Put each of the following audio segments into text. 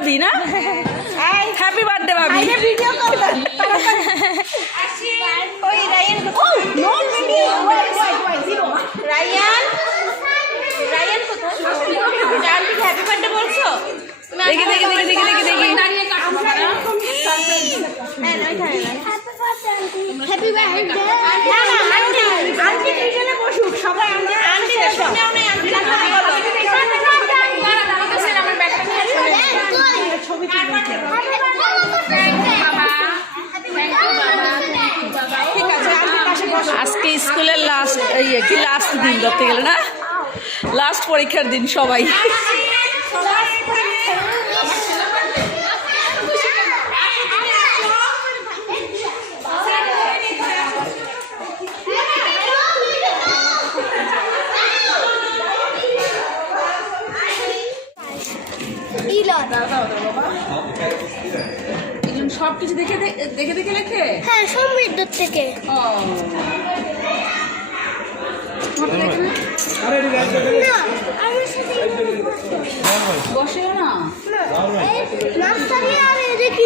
ভাবি না? Happy birthday ভাবি। ভিডিও করবেন ওই রায়ান ও নো ভিডিও রায়ান রায়ান কোথায় আন্টি হ্যাপি বার্থডে বলছো? দেখি দেখি দেখি দেখি দেখি দেখি হ্যাপি বার্থডে আন্টি আন্টি দুজনে বসুক সবাই আন্টি আন্টি শুনেও নেই আন্টি আমার ব্যাগটা নিয়ে ছবি ঠিক আছে আন্টির পাশে বসো আজকে স্কুলের লাস্ট কি লাস্ট দিন ধরতে গেলে না, লাস্ট পরীক্ষার দিন সবাই। সব কিছু দেখে দেখে দেখে লেখে। হ্যাঁ সমৃদ্ধ থেকে বসেও না নার্সারি আর এদিকে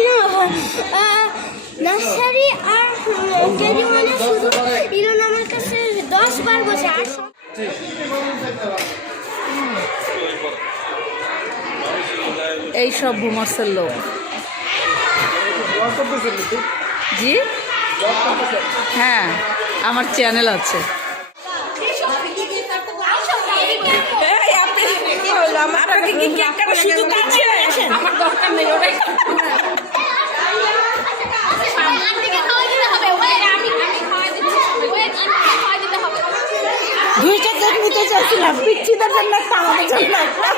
নার্সারি আর কেজি মানে শুধু ইরন আমার কাছে 10 বার বসে আর এই সব ভুমার্সের লোক। জি হ্যাঁ, আমার চ্যানেল আছে। আপনাকে কি কেক কাটার সুযোগ আছে? আমার দরকার নেই ওটাই। দুইটা কেক নিতে চাইছিলাম, পিচ্ছিদের জন্য একটা আমাদের জন্য একটা।